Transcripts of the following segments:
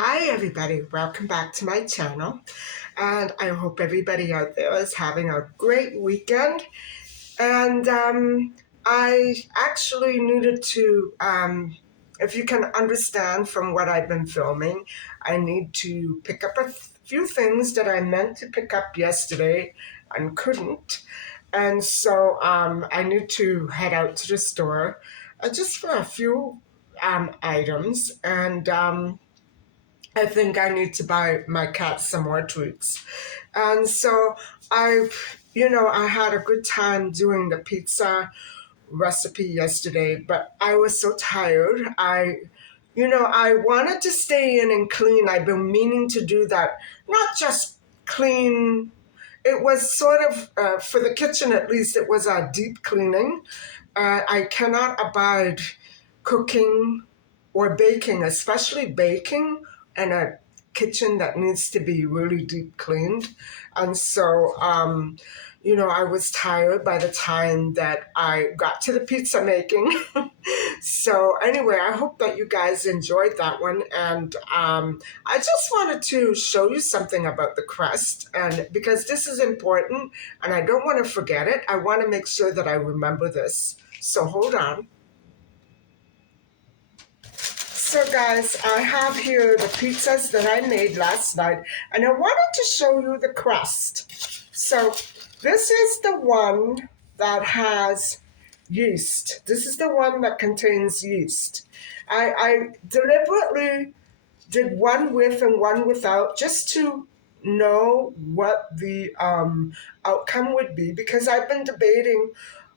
Hi everybody, welcome back to my channel, and I hope everybody out there is having a great weekend. And I actually needed to, if you can understand from what I've been filming, I need to pick up a few things that I meant to pick up yesterday and couldn't. And so I need to head out to the store just for a few items. And I think I need to buy my cat some more treats. And so I had a good time doing the pizza recipe yesterday, but I was so tired. I wanted to stay in and clean. I've been meaning to do that, not just clean. It was sort of, for the kitchen at least, it was a deep cleaning. I cannot abide cooking or baking, especially baking in a kitchen that needs to be really deep cleaned. And so, I was tired by the time that I got to the pizza making. So anyway, I hope that you guys enjoyed that one. And I just wanted to show you something about the crust, and because this is important and I don't want to forget it, I want to make sure that I remember this. So hold on. So guys, I have here the pizzas that I made last night, and I wanted to show you the crust. So this is the one that has yeast. This is the one that contains yeast. I deliberately did one with and one without just to know what the outcome would be, because I've been debating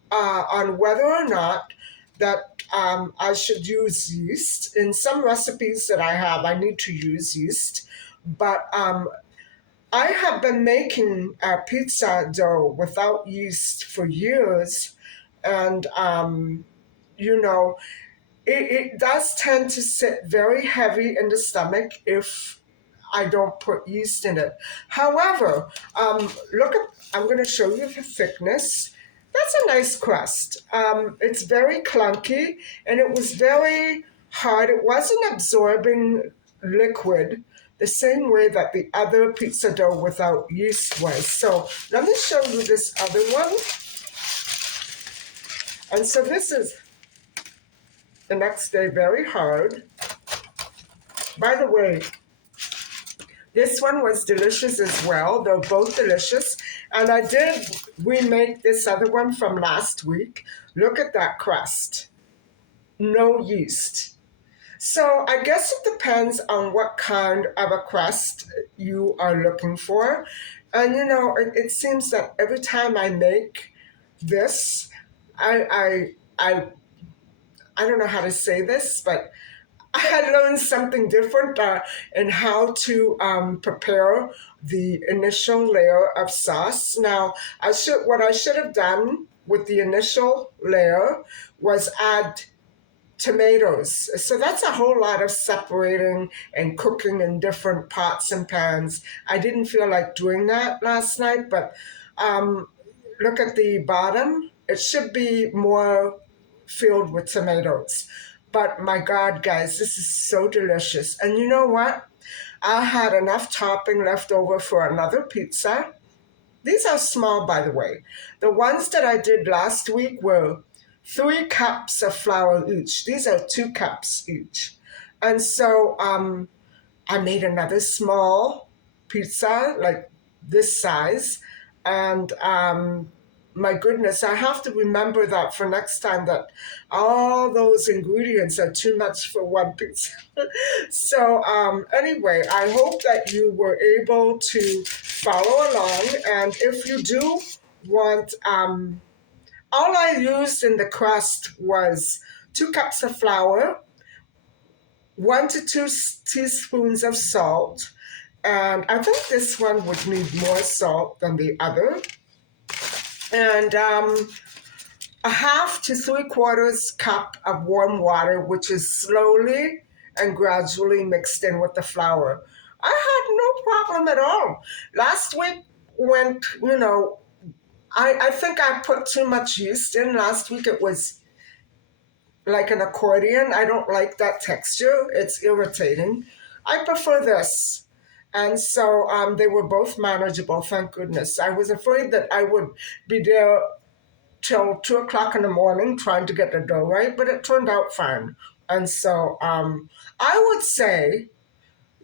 on whether or not that I should use yeast. In some recipes that I have, I need to use yeast, but I have been making pizza dough without yeast for years, and it does tend to sit very heavy in the stomach if I don't put yeast in it. However, I'm going to show you the thickness. That's a nice crust. It's very clunky, and it was very hard. It wasn't absorbing liquid the same way that the other pizza dough without yeast was. So let me show you this other one. And so this is the next day, very hard. By the way, this one was delicious as well. They're both delicious. And I did remake this other one from last week. Look at that crust. No yeast. So I guess it depends on what kind of a crust you are looking for. And it seems that every time I make this, I don't know how to say this, but I learned something different in how to prepare the initial layer of sauce. Now, what I should have done with the initial layer was add tomatoes. So that's a whole lot of separating and cooking in different pots and pans. I didn't feel like doing that last night, but look at the bottom. It should be more filled with tomatoes. But my God, guys, this is so delicious. And you know what? I had enough topping left over for another pizza. These are small, by the way. The ones that I did last week were 3 cups of flour each. These are 2 cups each. And so I made another small pizza, like this size. And my goodness, I have to remember that for next time, that all those ingredients are too much for one pizza. So anyway, I hope that you were able to follow along. And if you do want, all I used in the crust was 2 cups of flour, 1 to 2 teaspoons of salt. And I think this one would need more salt than the other. And a 1/2 to 3/4 cup of warm water, which is slowly and gradually mixed in with the flour. I had no problem at all. Last week went, I think I put too much yeast in. Last week it was like an accordion. I don't like that texture. It's irritating. I prefer this. And so they were both manageable, thank goodness. I was afraid that I would be there till 2 o'clock in the morning trying to get the dough right, but it turned out fine. And so I would say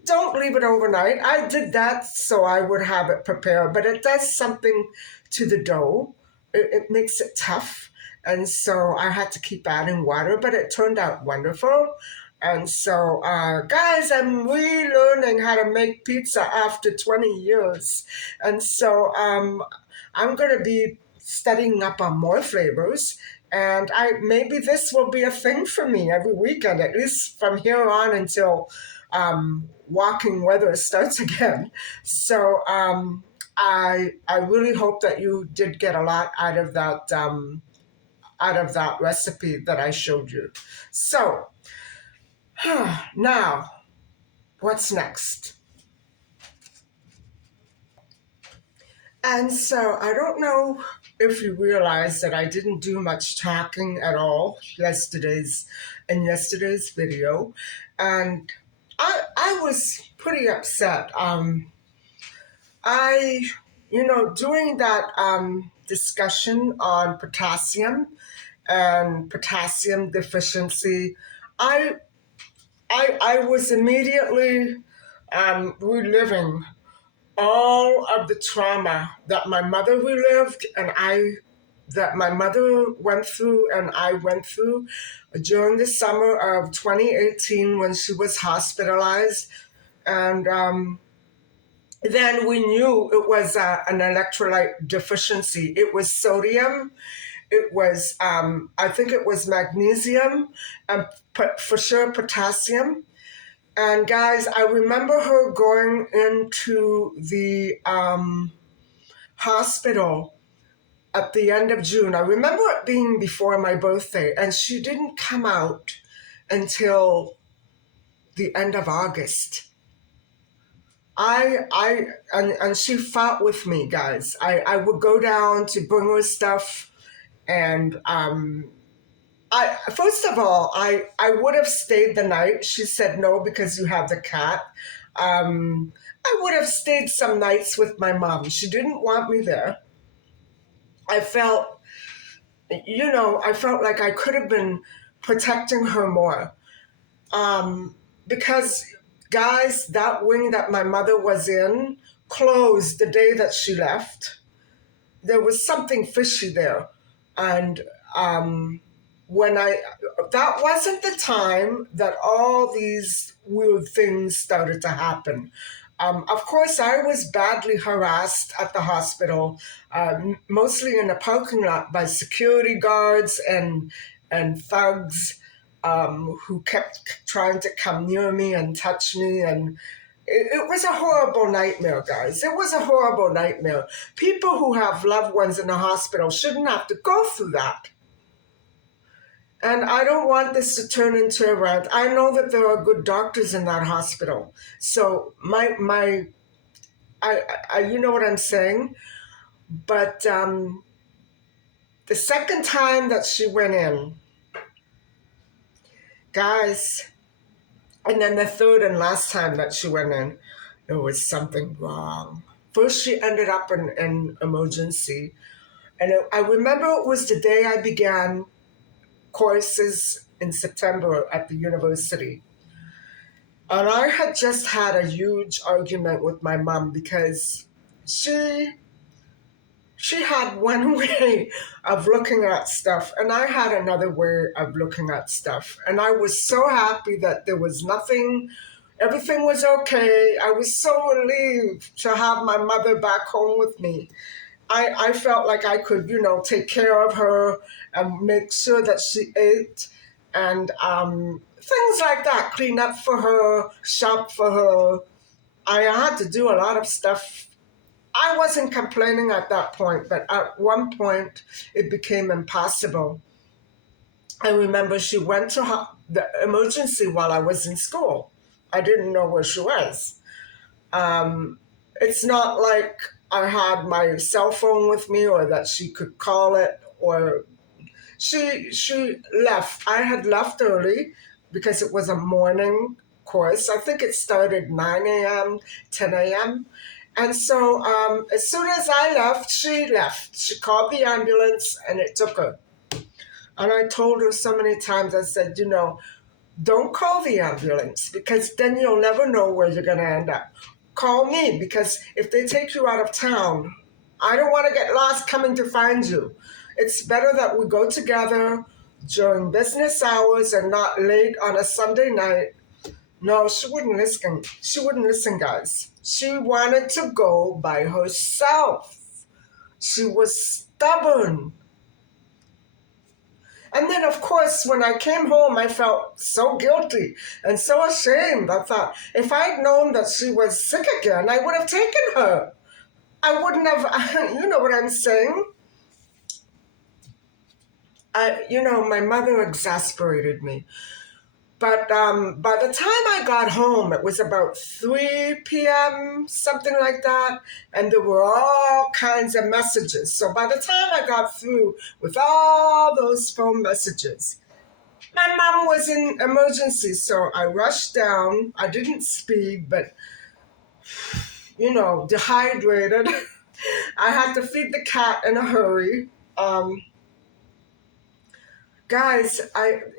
don't leave it overnight. I did that so I would have it prepared, but it does something to the dough. It makes it tough. And so I had to keep adding water, but it turned out wonderful. And so, guys, I'm relearning how to make pizza after 20 years. And so I'm going to be studying up on more flavors. And I maybe this will be a thing for me every weekend, at least from here on until walking weather starts again. So I really hope that you did get a lot out of that recipe that I showed you. So now, what's next? And so I don't know if you realize that I didn't do much talking at all in yesterday's video, and I was pretty upset. I during that discussion on potassium and potassium deficiency, I I was immediately reliving all of the trauma that my mother relived and that my mother went through and I went through during the summer of 2018 when she was hospitalized. And then we knew it was an electrolyte deficiency. It was sodium, it was, I think it was magnesium, and for sure potassium. And guys, I remember her going into the hospital at the end of June. I remember it being before my birthday, and she didn't come out until the end of August. And she fought with me, guys. I would go down to bring her stuff, and I first of all, I would have stayed the night. She said no because you have the cat. I would have stayed some nights with my mom. She didn't want me there. I felt, I felt like I could have been protecting her more. Because, guys, that wing that my mother was in closed the day that she left. There was something fishy there. And that wasn't the time that all these weird things started to happen. Of course, I was badly harassed at the hospital, mostly in the parking lot by security guards and thugs who kept trying to come near me and touch me. And it was a horrible nightmare, guys. It was a horrible nightmare. People who have loved ones in the hospital shouldn't have to go through that. And I don't want this to turn into a rant. I know that there are good doctors in that hospital. So I you know what I'm saying? But the second time that she went in, guys, and then the third and last time that she went in, there was something wrong. First, she ended up in emergency. And I remember it was the day I began courses in September at the university. And I had just had a huge argument with my mom because she had one way of looking at stuff and I had another way of looking at stuff. And I was so happy that there was nothing, everything was okay. I was so relieved to have my mother back home with me. I felt like I could, take care of her and make sure that she ate and things like that, clean up for her, shop for her. I had to do a lot of stuff. I wasn't complaining at that point, but at one point it became impossible. I remember she went to the emergency while I was in school. I didn't know where she was. It's not like I had my cell phone with me or that she could call it or she left. I had left early because it was a morning course. I think it started 9 a.m., 10 a.m. And so as soon as I left, she left. She called the ambulance and it took her. And I told her so many times, I said, don't call the ambulance because then you'll never know where you're going to end up. Call me because if they take you out of town, I don't want to get lost coming to find you. It's better that we go together during business hours and not late on a Sunday night. No, she wouldn't listen. She wouldn't listen, guys. She wanted to go by herself. She was stubborn. And then, of course, when I came home, I felt so guilty and so ashamed. I thought, if I'd known that she was sick again, I would have taken her. I wouldn't have, you know what I'm saying? My mother exasperated me. But by the time I got home, it was about 3 p.m., something like that, and there were all kinds of messages. So by the time I got through with all those phone messages, my mom was in emergency, so I rushed down. I didn't speed, but, dehydrated. I had to feed the cat in a hurry. Guys,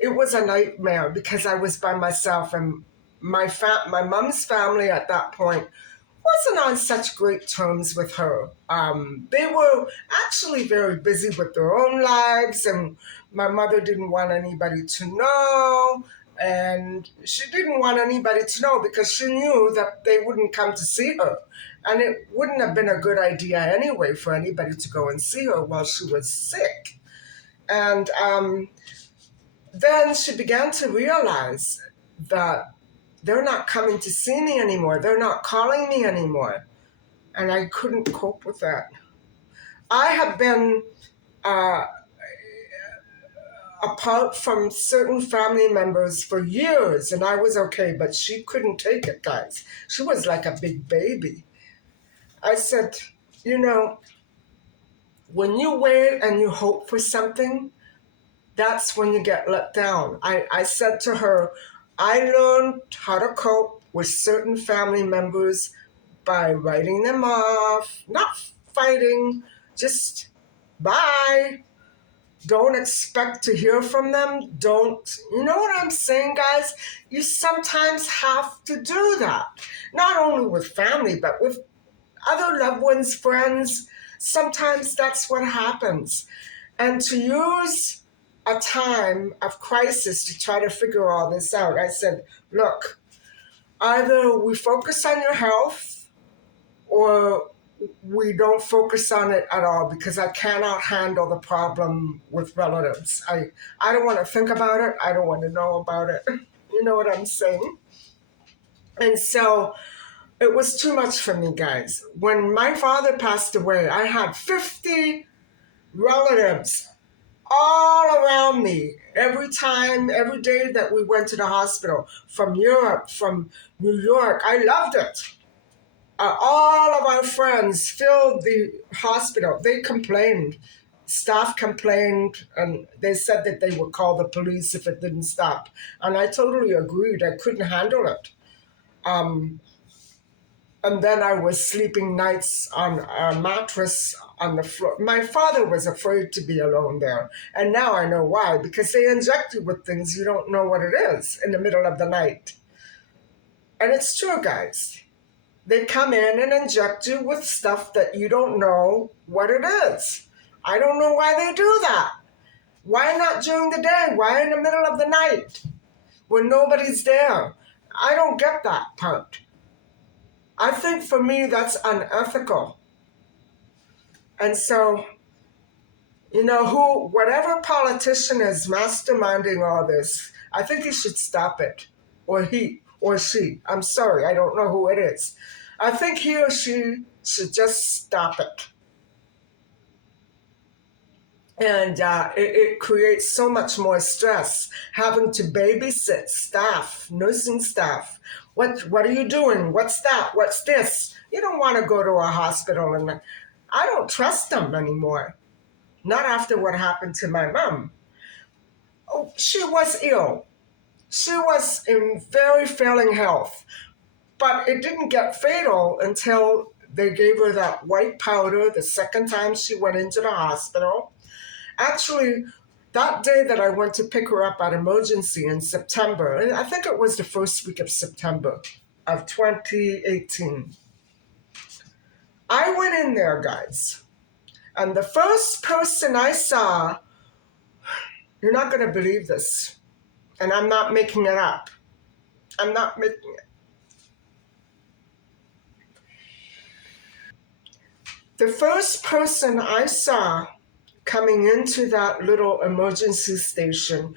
it was a nightmare because I was by myself, and my mom's family at that point wasn't on such great terms with her. They were actually very busy with their own lives, and my mother didn't want anybody to know, and she didn't want anybody to know because she knew that they wouldn't come to see her, and it wouldn't have been a good idea anyway for anybody to go and see her while she was sick. And then she began to realize that they're not coming to see me anymore. They're not calling me anymore. And I couldn't cope with that. I have been apart from certain family members for years, and I was okay, but she couldn't take it, guys. She was like a big baby. I said, when you wait and you hope for something, that's when you get let down. I said to her, I learned how to cope with certain family members by writing them off, not fighting, just bye. Don't expect to hear from them. You know what I'm saying, guys? You sometimes have to do that. Not only with family, but with other loved ones, friends. Sometimes that's what happens. And to use a time of crisis to try to figure all this out, I said, look, either we focus on your health or we don't focus on it at all because I cannot handle the problem with relatives. I don't want to think about it. I don't want to know about it. You know what I'm saying? And so it was too much for me, guys. When my father passed away, I had 50 relatives all around me, every day that we went to the hospital, from Europe, from New York. I loved it. All of our friends filled the hospital. They complained. Staff complained, and they said that they would call the police if it didn't stop. And I totally agreed. I couldn't handle it. And then I was sleeping nights on a mattress on the floor. My father was afraid to be alone there. And now I know why, because they inject you with things you don't know what it is in the middle of the night. And it's true, guys. They come in and inject you with stuff that you don't know what it is. I don't know why they do that. Why not during the day? Why in the middle of the night when nobody's there? I don't get that part. I think for me, that's unethical. And so, whatever politician is masterminding all this, I think he should stop it. Or he or she. I'm sorry, I don't know who it is. I think he or she should just stop it. And it creates so much more stress having to babysit staff, nursing staff. What are you doing? What's that? What's this? You don't want to go to a hospital, and I don't trust them anymore. Not after what happened to my mom. Oh, she was ill. She was in very failing health, but it didn't get fatal until they gave her that white powder the second time she went into the hospital. Actually, that day that I went to pick her up at emergency in September, and I think it was the first week of September of 2018, I went in there, guys, and the first person I saw, you're not going to believe this, and I'm not making it up. I'm not making it. The first person I saw coming into that little emergency station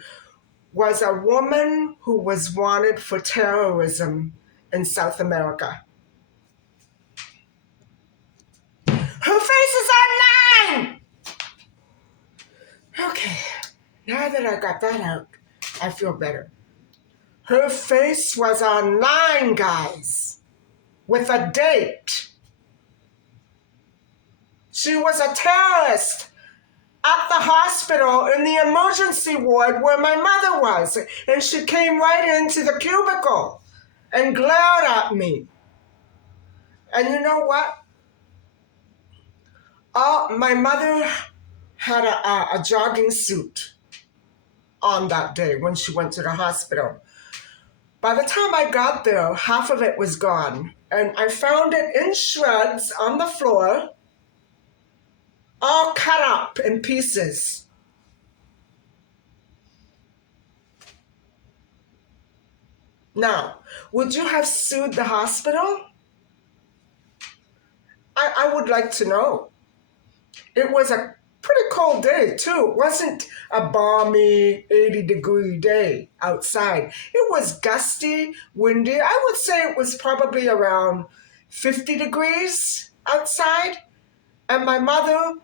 was a woman who was wanted for terrorism in South America. Her face is online! Okay, now that I got that out, I feel better. Her face was online, guys, with a date. She was a terrorist at the hospital in the emergency ward where my mother was. And she came right into the cubicle and glared at me. And you know what? My mother had a jogging suit on that day when she went to the hospital. By the time I got there, half of it was gone. And I found it in shreds on the floor, all cut up in pieces. Now, would you have sued the hospital? I would like to know. It was a pretty cold day, too. It wasn't a balmy 80-degree day outside. It was gusty, windy. I would say it was probably around 50 degrees outside. And my mother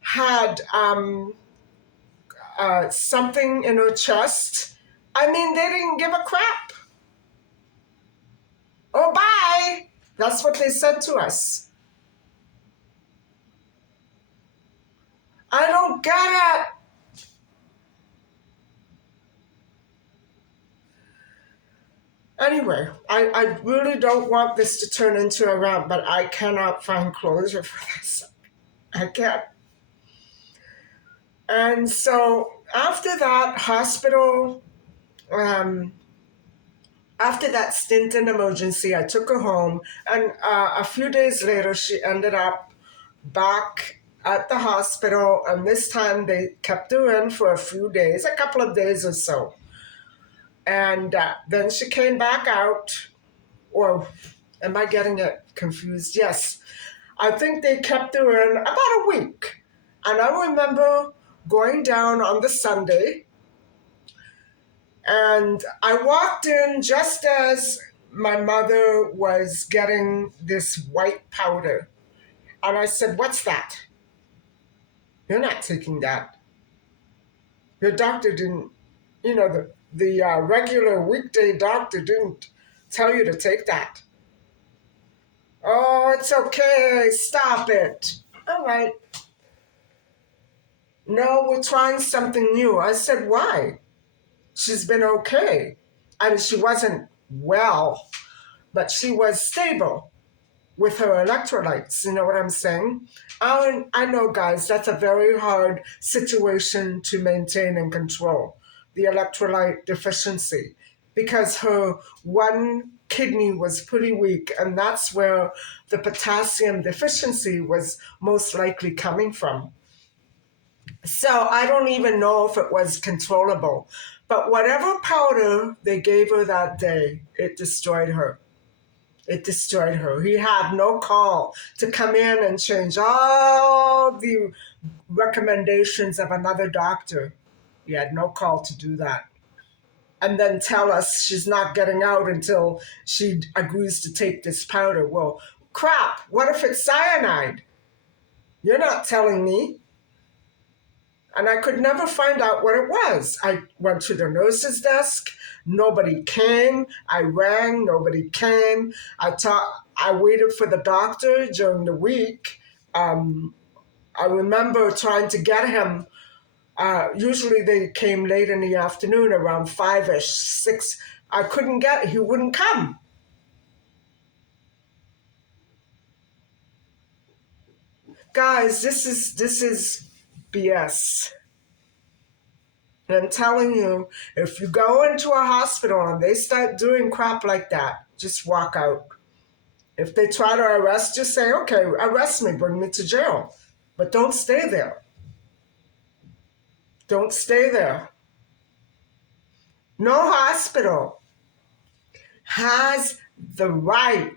had something in her chest. I mean, they didn't give a crap. Oh, bye. That's what they said to us. I don't get it. Anyway, I really don't want this to turn into a rant, but I cannot find closure for this. I can't. And so after that hospital, after that stint in emergency, I took her home. And a few days later, she ended up back at the hospital. And this time they kept her in for a few days, a couple of days or so. And then she came back out, or am I getting it confused? Yes, I think they kept her in about a week. And I remember going down on the Sunday, and I walked in just as my mother was getting this white powder. And I said, "What's that?" "You're not taking that. Your doctor didn't, the regular weekday doctor didn't tell you to take that." "Oh, it's okay. Stop it." "All right." "No, we're trying something new." I said, "Why?" "She's been okay. I mean, she wasn't well, but she was stable with her electrolytes." You know what I'm saying? I know, guys, that's a very hard situation to maintain and control, the electrolyte deficiency, because her one kidney was pretty weak, and that's where the potassium deficiency was most likely coming from. So I don't even know if it was controllable. But whatever powder they gave her that day, it destroyed her. It destroyed her. He had no call to come in and change all the recommendations of another doctor. He had no call to do that. And then tell us she's not getting out until she agrees to take this powder. Well, crap, what if it's cyanide? You're not telling me. And I could never find out what it was. I went to the nurse's desk. Nobody came. I rang. Nobody came. I waited for the doctor during the week. I remember trying to get him Usually they came late in the afternoon, around 5ish, 6. I couldn't get, he wouldn't come. Guys, this is BS. And I'm telling you, if you go into a hospital and they start doing crap like that, just walk out. If they try to arrest you, say, okay, arrest me, bring me to jail. But don't stay there. Don't stay there. No hospital has the right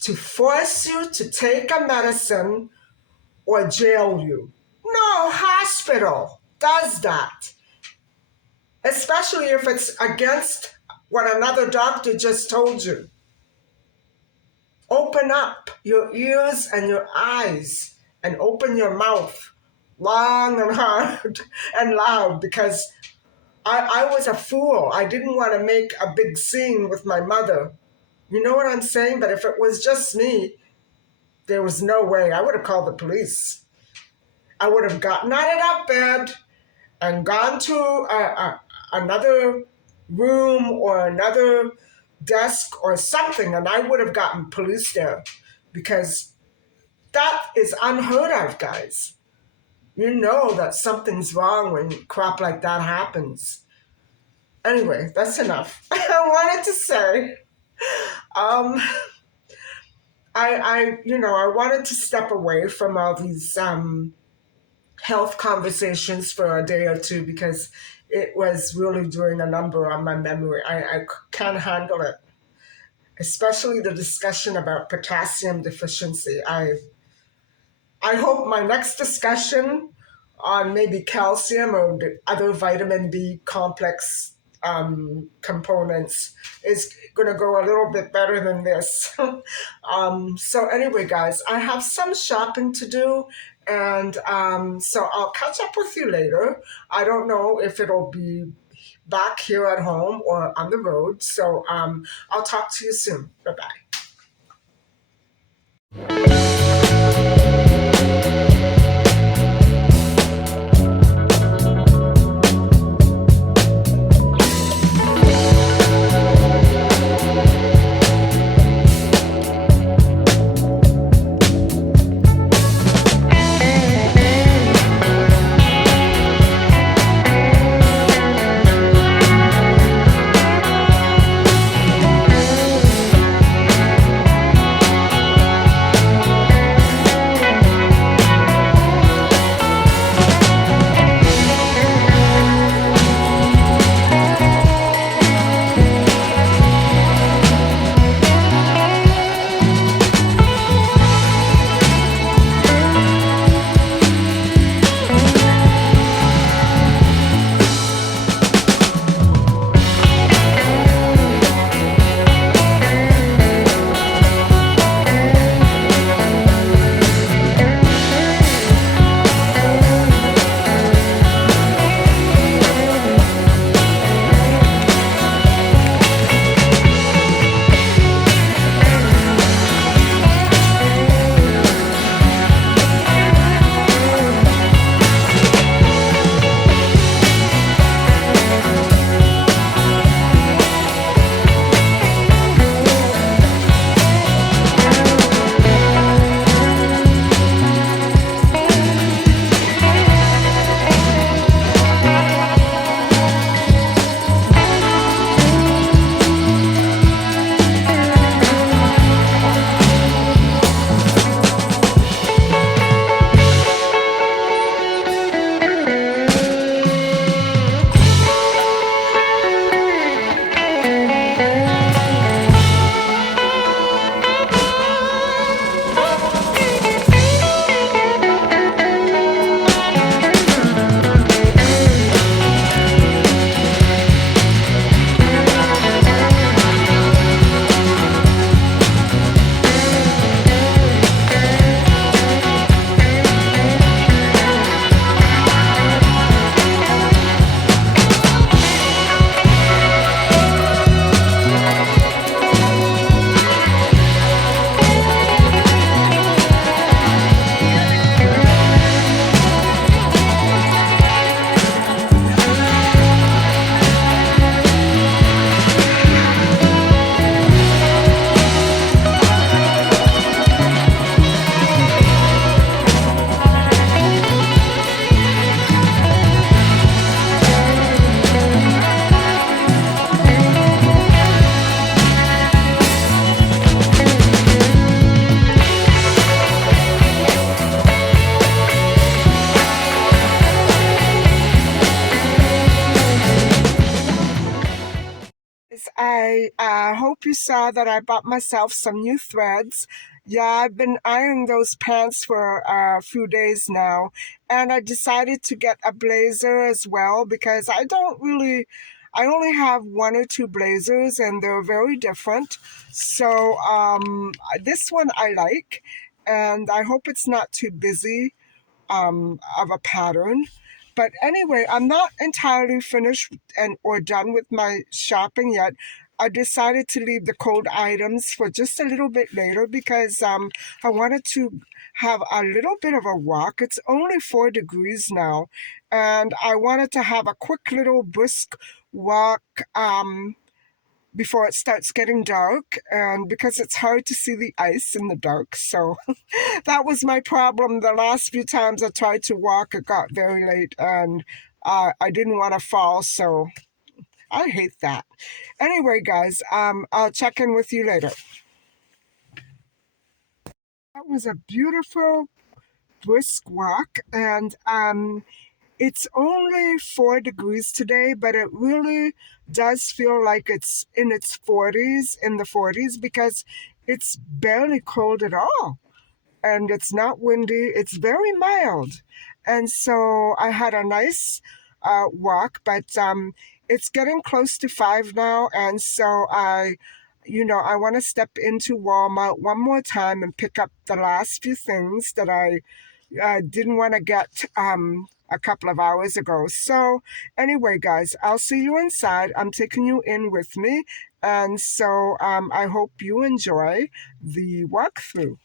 to force you to take a medicine or jail you. No hospital does that. Especially if it's against what another doctor just told you. Open up your ears and your eyes and open your mouth long and hard and loud, because I was a fool. I didn't want to make a big scene with my mother. You know what I'm saying? But if it was just me, there was no way. I would have called the police. I would have gotten out of that bed and gone to another room or another desk or something, and I would have gotten police there, because that is unheard of, guys. You know that something's wrong when crap like that happens. Anyway, that's enough. I wanted to say, I wanted to step away from all these health conversations for a day or two, because it was really doing a number on my memory. I can't handle it, especially the discussion about potassium deficiency. I hope my next discussion on maybe calcium or the other vitamin B complex components is going to go a little bit better than this. So anyway, guys, I have some shopping to do, and so I'll catch up with you later. I don't know if it'll be back here at home or on the road, so I'll talk to you soon. Bye-bye. I hope you saw that I bought myself some new threads. Yeah, I've been ironing those pants for a few days now, and I decided to get a blazer as well because I only have one or two blazers and they're very different. So this one I like, and I hope it's not too busy of a pattern. But anyway, I'm not entirely finished and or done with my shopping yet. I decided to leave the cold items for just a little bit later because I wanted to have a little bit of a walk. It's only 4 degrees now, and I wanted to have a quick little brisk walk before it starts getting dark, and because it's hard to see the ice in the dark. So that was my problem. The last few times I tried to walk, it got very late, and I didn't want to fall, so I hate that. Anyway, guys, I'll check in with you later. That was a beautiful brisk walk, and it's only 4 degrees today, but it really does feel like it's in its 40s, in the 40s, because it's barely cold at all. And it's not windy, it's very mild. And so I had a nice walk, but it's getting close to 5 now. And so I want to step into Walmart one more time and pick up the last few things that I didn't want to get a couple of hours ago. So anyway, guys, I'll see you inside. I'm taking you in with me. And so I hope you enjoy the walkthrough.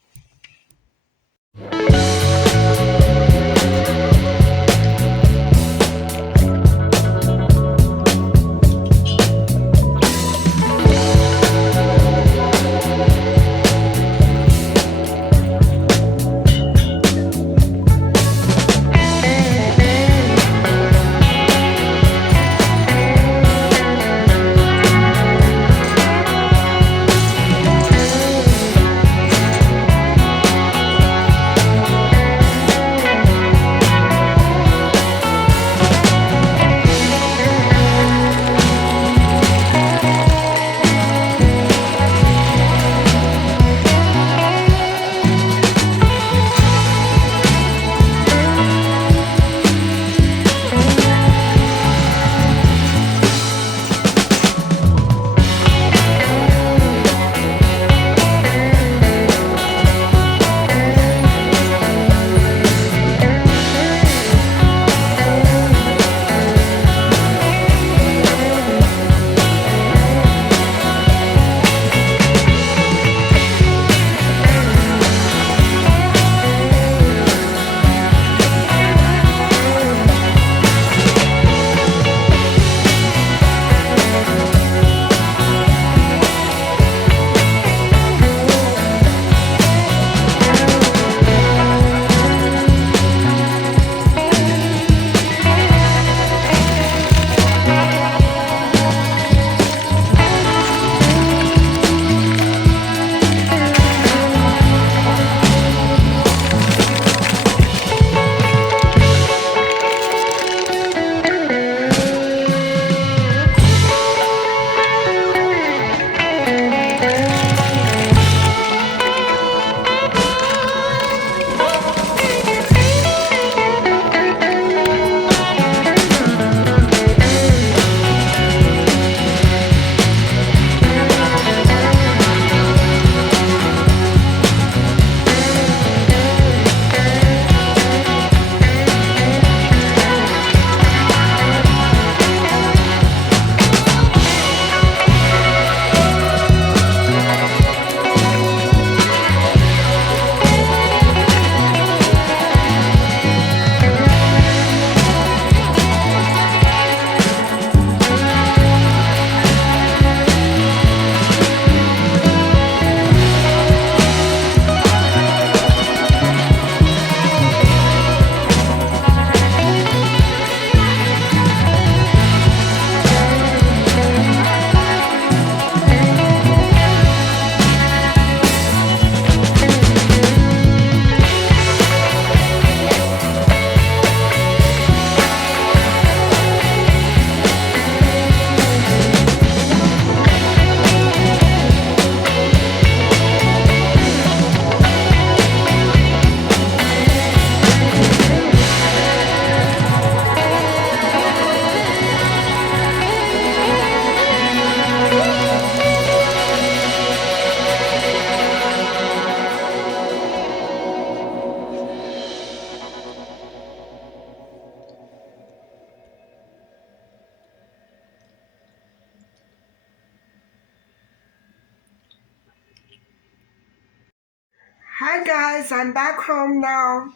Hi guys, I'm back home now.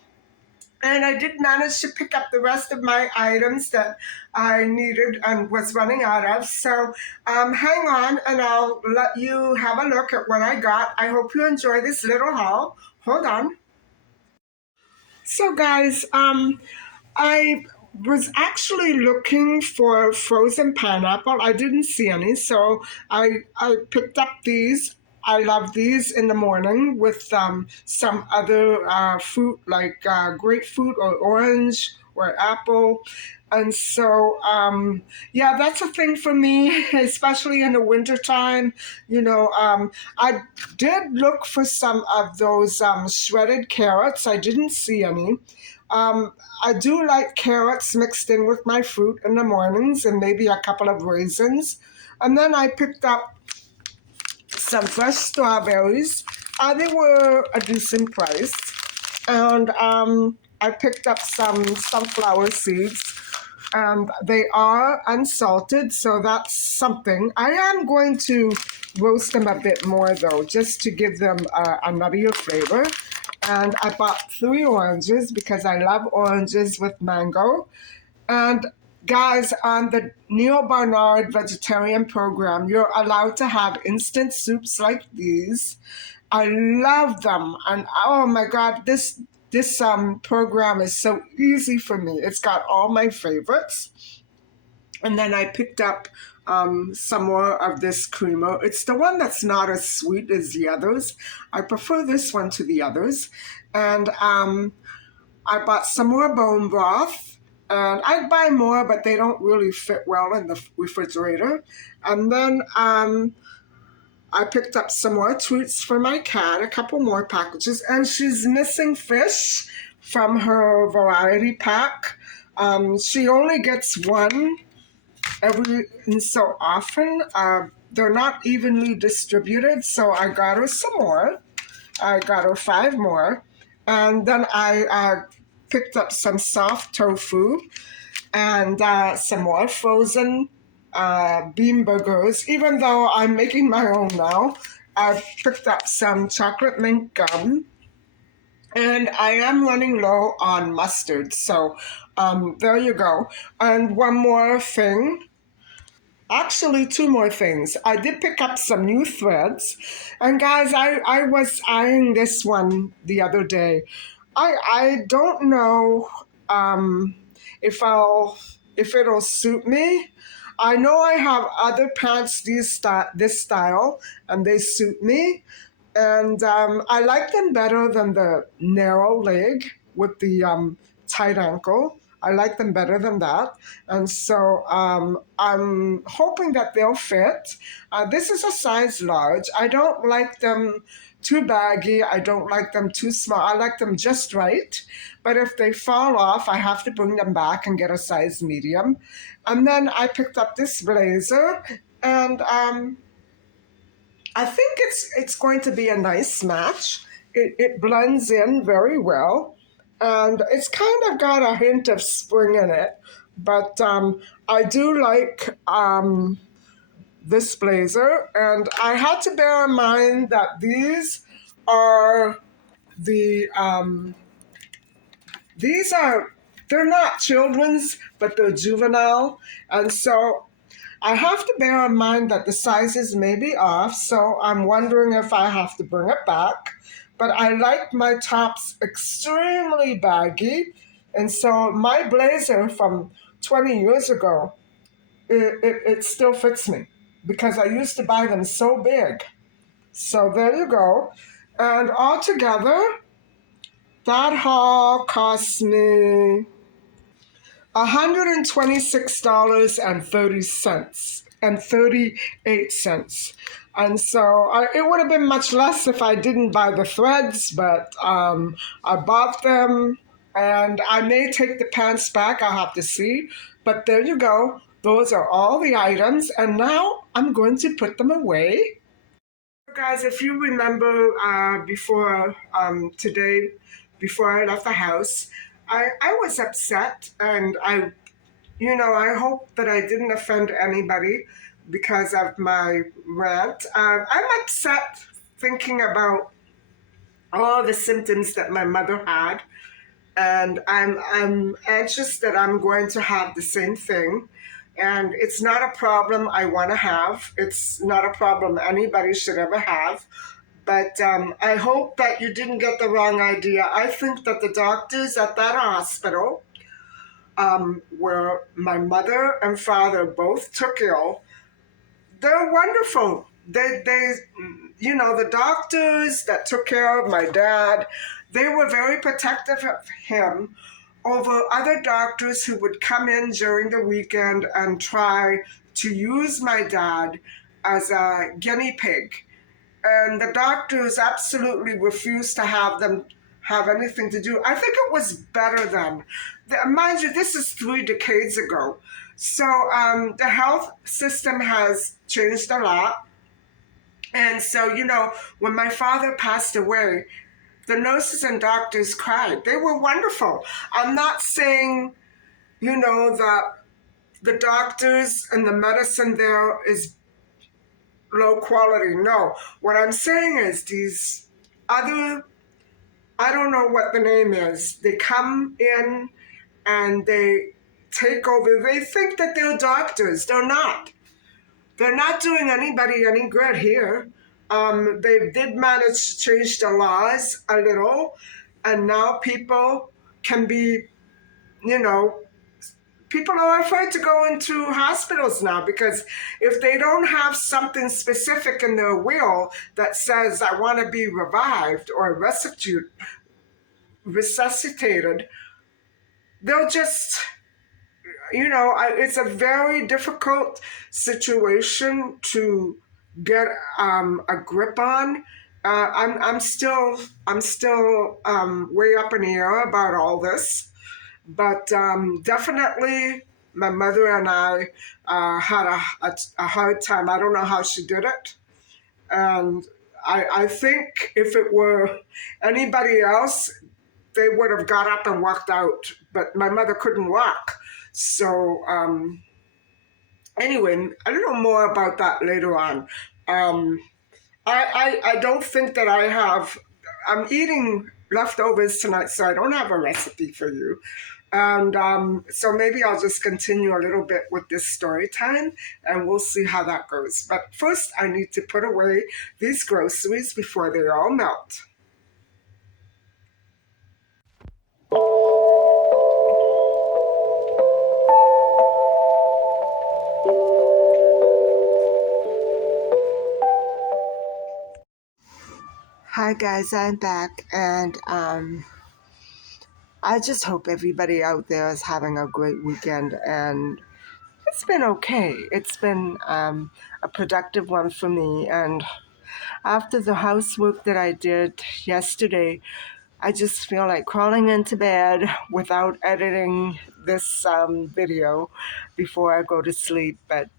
And I did manage to pick up the rest of my items that I needed and was running out of. So hang on and I'll let you have a look at what I got. I hope you enjoy this little haul. Hold on. So guys, I was actually looking for frozen pineapple. I didn't see any, so I picked up these. I love these in the morning with some other fruit like grapefruit or orange or apple. And so, yeah, that's a thing for me, especially in the wintertime. I did look for some of those shredded carrots. I didn't see any. Um, I do like carrots mixed in with my fruit in the mornings and maybe a couple of raisins. And then I picked up some fresh strawberries. They were a decent price. And I picked up some sunflower seeds. They are unsalted, so that's something. I am going to roast them a bit more though, just to give them a nuttier flavor. And I bought 3 oranges because I love oranges with mango. And guys, on the Neil Barnard vegetarian program, you're allowed to have instant soups like these. I love them, and oh my God, this program is so easy for me. It's got all my favorites, and then I picked up some more of this creamer. It's the one that's not as sweet as the others. I prefer this one to the others, and I bought some more bone broth. And I'd buy more, but they don't really fit well in the refrigerator. And then I picked up some more treats for my cat, a couple more packages, and she's missing fish from her variety pack. She only gets one every so often. They're not evenly distributed, so I got her some more. I got her 5 more. And then I picked up some soft tofu and some more frozen bean burgers. Even though I'm making my own now, I've picked up some chocolate mint gum, and I am running low on mustard. So there you go. And one more thing. Actually, 2 more things. I did pick up some new threads. And guys, I was eyeing this one the other day. I don't know if if it'll suit me. I know I have other pants this style and they suit me, and I like them better than the narrow leg with the tight ankle. I like them better than that, and so I'm hoping that they'll fit. This is a size large. I don't like them too baggy. I don't like them too small. I like them just right. But if they fall off, I have to bring them back and get a size medium. And then I picked up this blazer, and I think it's going to be a nice match. It blends in very well, and it's kind of got a hint of spring in it. But I do like this blazer, and I had to bear in mind that are the these are they're not children's, but they're juvenile, and so I have to bear in mind that the sizes may be off, so I'm wondering if I have to bring it back. But I like my tops extremely baggy, and so my blazer from 20 years ago, it still fits me because I used to buy them so big. So there you go. And altogether, that haul cost me $126.38. And so it would have been much less if I didn't buy the threads, but I bought them, and I may take the pants back. I'll have to see. But there you go. Those are all the items. And now I'm going to put them away. Guys, if you remember before today, before I left the house, I was upset, and I hope that I didn't offend anybody because of my rant. I'm upset thinking about all the symptoms that my mother had, and I'm anxious that I'm going to have the same thing. And it's not a problem I want to have. It's not a problem anybody should ever have. But I hope that you didn't get the wrong idea. I think that the doctors at that hospital, where my mother and father both took ill, they're wonderful. The doctors that took care of my dad, they were very protective of him over other doctors who would come in during the weekend and try to use my dad as a guinea pig. And the doctors absolutely refused to have them have anything to do. I think it was better then. Mind you, this is 3 decades ago. So the health system has changed a lot. And so, when my father passed away, the nurses and doctors cried. They were wonderful. I'm not saying, that the doctors and the medicine there is low quality. No. What I'm saying is these other, I don't know what the name is, they come in and they take over. They think that they're doctors. They're not. They're not doing anybody any good here. They did manage to change the laws a little, and now people can be, you know, people are afraid to go into hospitals now because if they don't have something specific in their will that says, I want to be revived or resuscitated, they'll just, it's a very difficult situation to get a grip on. I'm still way up in the air about all this, but definitely my mother and I had a hard time. I don't know how she did it, and I think if it were anybody else, they would have got up and walked out. But my mother couldn't walk, so anyway, a little more about that later on. Um, I don't think that I have. I'm eating leftovers tonight, so I don't have a recipe for you. And so maybe I'll just continue a little bit with this story time and we'll see how that goes. But first, I need to put away these groceries before they all melt. Hi guys, I'm back, and I just hope everybody out there is having a great weekend. And it's been okay. It's been a productive one for me. And after the housework that I did yesterday, I just feel like crawling into bed without editing this video before I go to sleep. But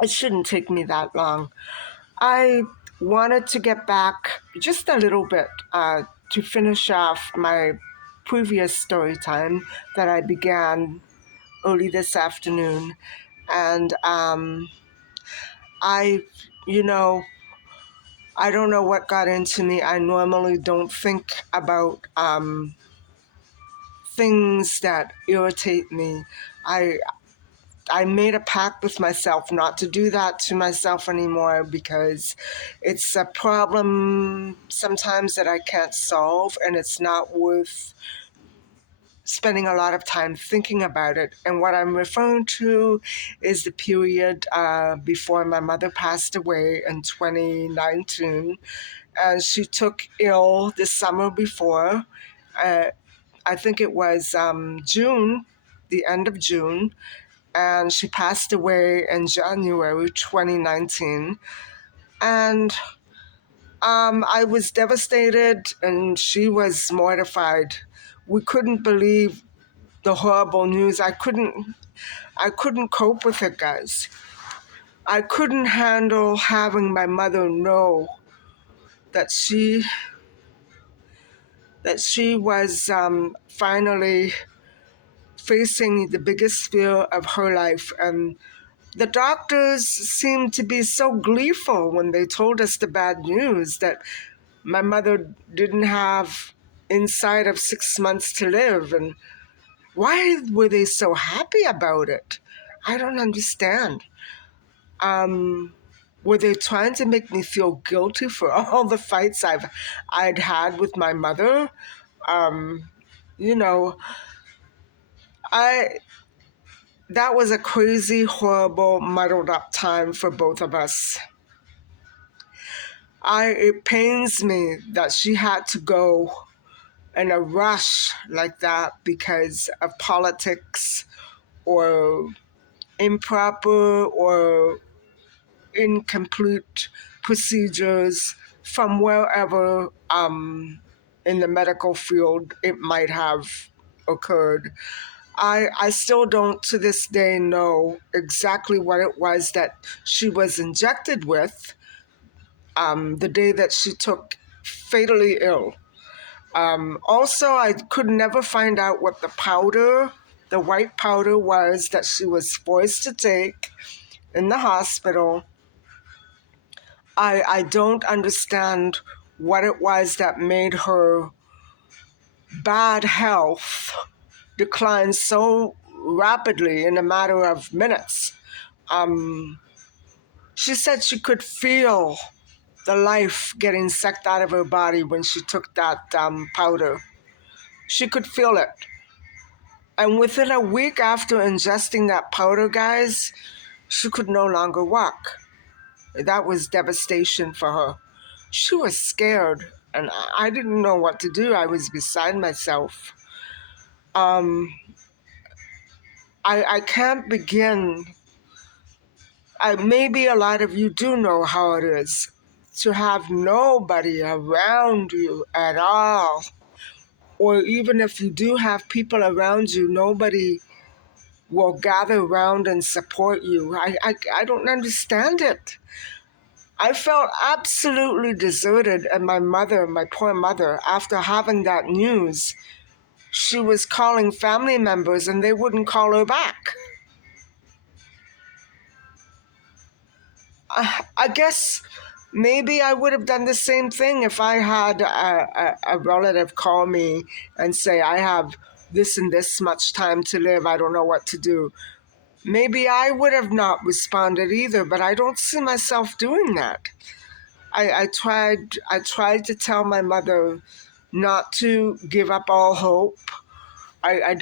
it shouldn't take me that long. I wanted to get back just a little bit to finish off my previous story time that I began early this afternoon. And I, you know, I don't know what got into me. I normally don't think about things that irritate me. I I made a pact with myself not to do that to myself anymore because it's a problem sometimes that I can't solve, and it's not worth spending a lot of time thinking about it. And what I'm referring to is the period before my mother passed away in 2019. And she took ill the summer before. I think it was June, the end of June, and she passed away in January 2019. And I was devastated, and she was mortified. We couldn't believe the horrible news. I couldn't cope with it, guys. I couldn't handle having my mother know that she was finally facing the biggest fear of her life. And the doctors seemed to be so gleeful when they told us the bad news that my mother didn't have inside of 6 months to live. And why were they so happy about it? I don't understand. Were they trying to make me feel guilty for all the fights I'd had with my mother? You know, I that was a crazy, horrible, muddled up time for both of us. It pains me that she had to go in a rush like that because of politics or improper or incomplete procedures from wherever in the medical field it might have occurred. I still don't to this day know exactly what it was that she was injected with the day that she took fatally ill. Also, I could never find out what the white powder was that she was forced to take in the hospital. I don't understand what it was that made her bad health decline so rapidly in a matter of minutes. She said she could feel the life getting sucked out of her body when she took that powder. She could feel it. And within a week after ingesting that powder, guys, she could no longer walk. That was devastation for her. She was scared, and I didn't know what to do. I was beside myself. I can't begin. Maybe a lot of you do know how it is to have nobody around you at all. Or even if you do have people around you, nobody will gather around and support you. I don't understand it. I felt absolutely deserted, and my poor mother, after having that news, she was calling family members and they wouldn't call her back. I guess maybe I would have done the same thing if I had a relative call me and say, I have this and this much time to live, I don't know what to do. Maybe I would have not responded either, but I don't see myself doing that. I tried to tell my mother not to give up all hope. I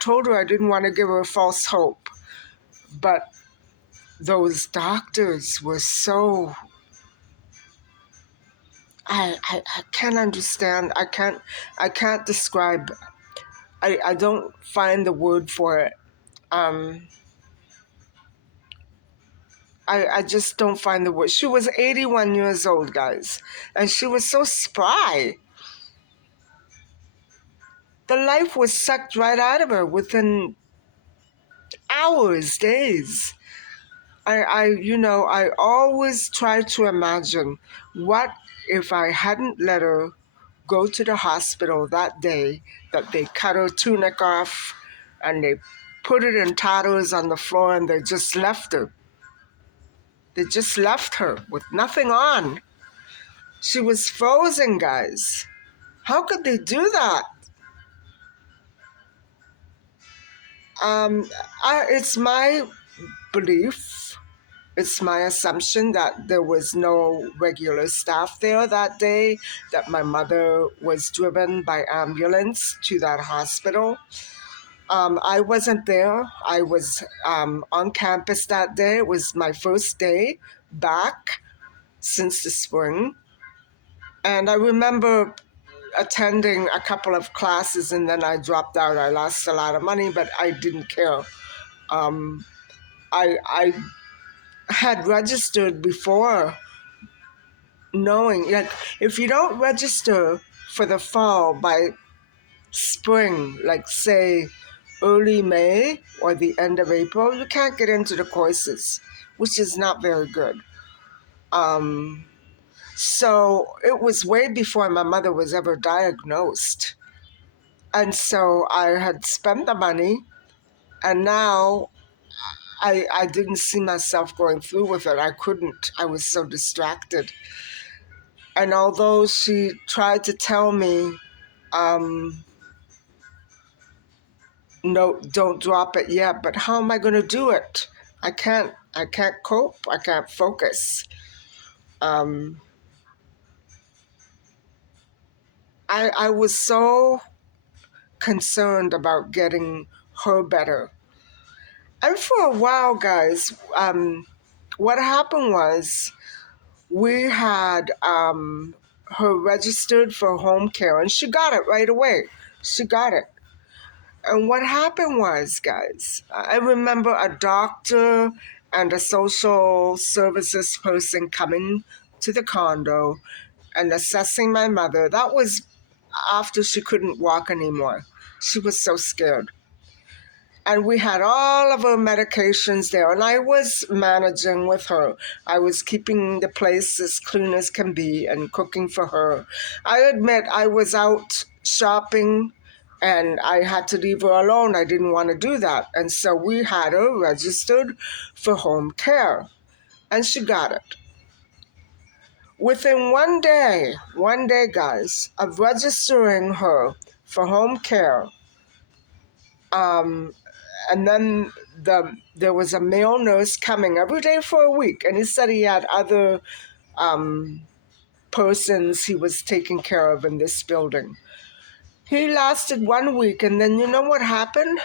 told her I didn't want to give her false hope. But those doctors were so, I can't understand. I can't describe. I don't find the word for it. I just don't find the word. She was 81 years old, guys, and she was so spry. The life was sucked right out of her within hours, days. I always try to imagine what if I hadn't let her go to the hospital that day, that they cut her tunic off and they put it in tatters on the floor and they just left her. They just left her with nothing on. She was frozen, guys. How could they do that? It's my belief, it's my assumption that there was no regular staff there that day, that my mother was driven by ambulance to that hospital. I wasn't there. I was on campus that day. It was my first day back since the spring. And I remember attending a couple of classes and then I dropped out. I lost a lot of money, but I didn't care. I had registered before knowing, like, if you don't register for the fall by spring, like say early May or the end of April, you can't get into the courses, which is not very good. So it was way before my mother was ever diagnosed. And so I had spent the money, and now I didn't see myself going through with it. I couldn't. I was so distracted. And although she tried to tell me, um, no, don't drop it yet, but how am I going to do it? I can't cope. I can't focus. Um, I was so concerned about getting her better. And for a while, guys, what happened was we had her registered for home care, and she got it right away. She got it. And what happened was, guys, I remember a doctor and a social services person coming to the condo and assessing my mother. That was after she couldn't walk anymore. She was so scared. And we had all of her medications there, and I was managing with her. I was keeping the place as clean as can be and cooking for her. I admit I was out shopping and I had to leave her alone. I didn't want to do that. And so we had her registered for home care, and she got it. Within one day, guys, of registering her for home care, and then there was a male nurse coming every day for a week, and he said he had other persons he was taking care of in this building. He lasted 1 week, and then you know what happened?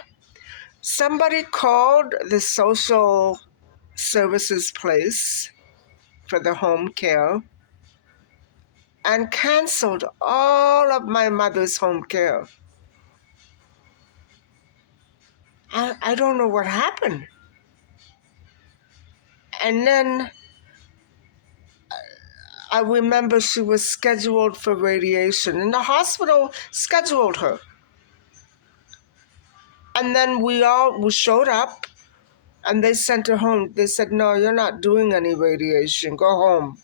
Somebody called the social services place for the home care and canceled all of my mother's home care. I don't know what happened. And then I remember she was scheduled for radiation, and the hospital scheduled her. And then we showed up, and they sent her home. They said, "No, you're not doing any radiation. Go home."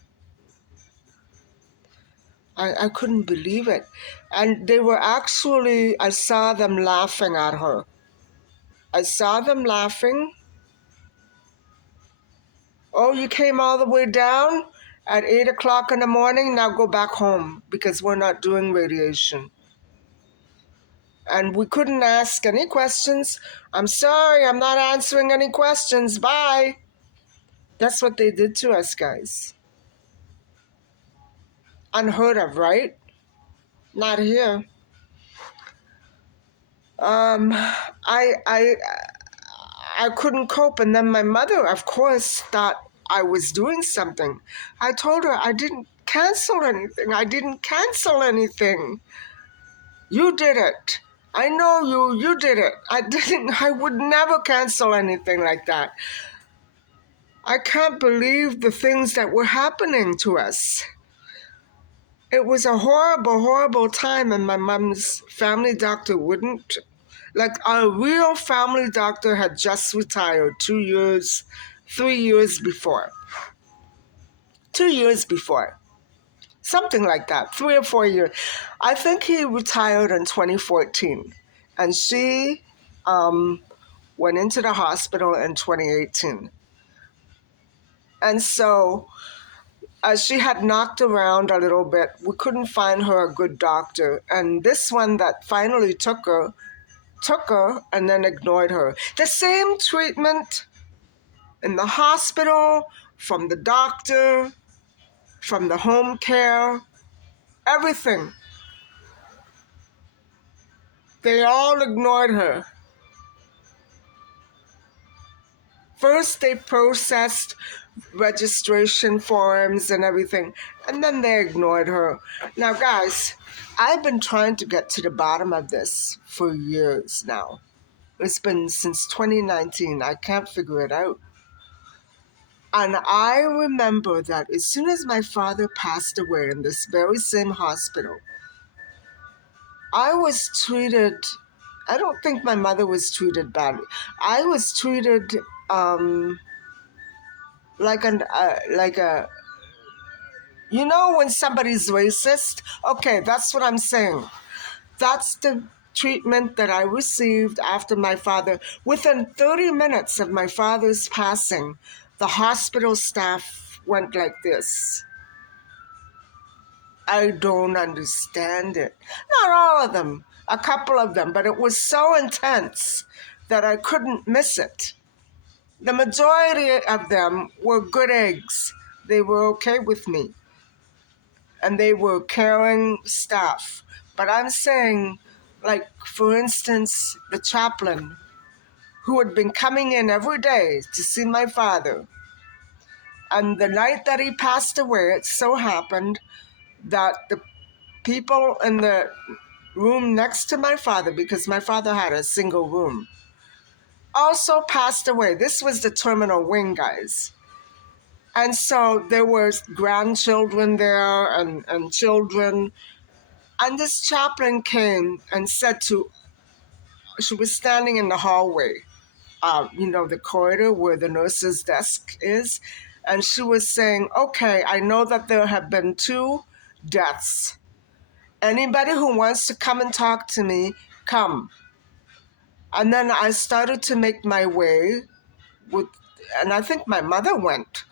I couldn't believe it. And they were actually, I saw them laughing at her. I saw them laughing. "Oh, you came all the way down at 8 o'clock in the morning? Now go back home because we're not doing radiation." And we couldn't ask any questions. "I'm sorry, I'm not answering any questions. Bye." That's what they did to us, guys. Unheard of, right? Not here. I couldn't cope, and then my mother, of course, thought I was doing something. I told her I didn't cancel anything. I didn't cancel anything. You did it. I know you. You did it. I didn't. I would never cancel anything like that. I can't believe the things that were happening to us. It was a horrible, horrible time, and my mom's family doctor wouldn't. Like, our real family doctor had just retired 2 years, 3 years before. 2 years before. Something like that, 3 or 4 years. I think he retired in 2014, and she went into the hospital in 2018. And so she had knocked around a little bit. We couldn't find her a good doctor. And this one that finally took her and then ignored her. The same treatment in the hospital, from the doctor, from the home care, everything. They all ignored her. First, they processed registration forms and everything, and then they ignored her. Now, guys, I've been trying to get to the bottom of this for years now. It's been since 2019. I can't figure it out. And I remember that as soon as my father passed away in this very same hospital, I was treated, I don't think my mother was treated badly. I was treated like a, you know, when somebody's racist? Okay, that's what I'm saying. That's the treatment that I received after my father. Within 30 minutes of my father's passing, the hospital staff went like this. I don't understand it. Not all of them, a couple of them, but it was so intense that I couldn't miss it. The majority of them were good eggs. They were okay with me, and they were caring staff. But I'm saying, like, for instance, the chaplain who had been coming in every day to see my father. And the night that he passed away, it so happened that the people in the room next to my father, because my father had a single room, also passed away. This was the terminal wing, guys. And so there were grandchildren there and children. And this chaplain came and said to, she was standing in the hallway, the corridor where the nurse's desk is. And she was saying, okay, I know that there have been 2 deaths. Anybody who wants to come and talk to me, come. And then I started to make my way and I think my mother went.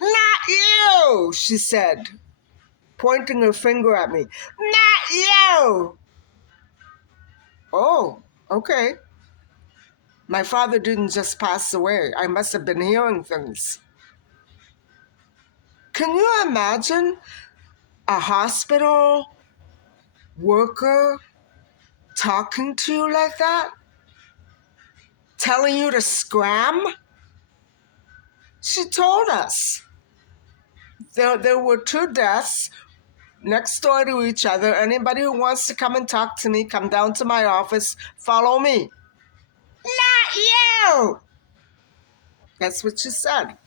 Not you, she said, pointing her finger at me. Not you. Oh, okay. My father didn't just pass away. I must have been hearing things. Can you imagine a hospital worker talking to you like that? Telling you to scram? She told us. There were 2 deaths next door to each other. Anybody who wants to come and talk to me, come down to my office, follow me. Not you! That's what she said.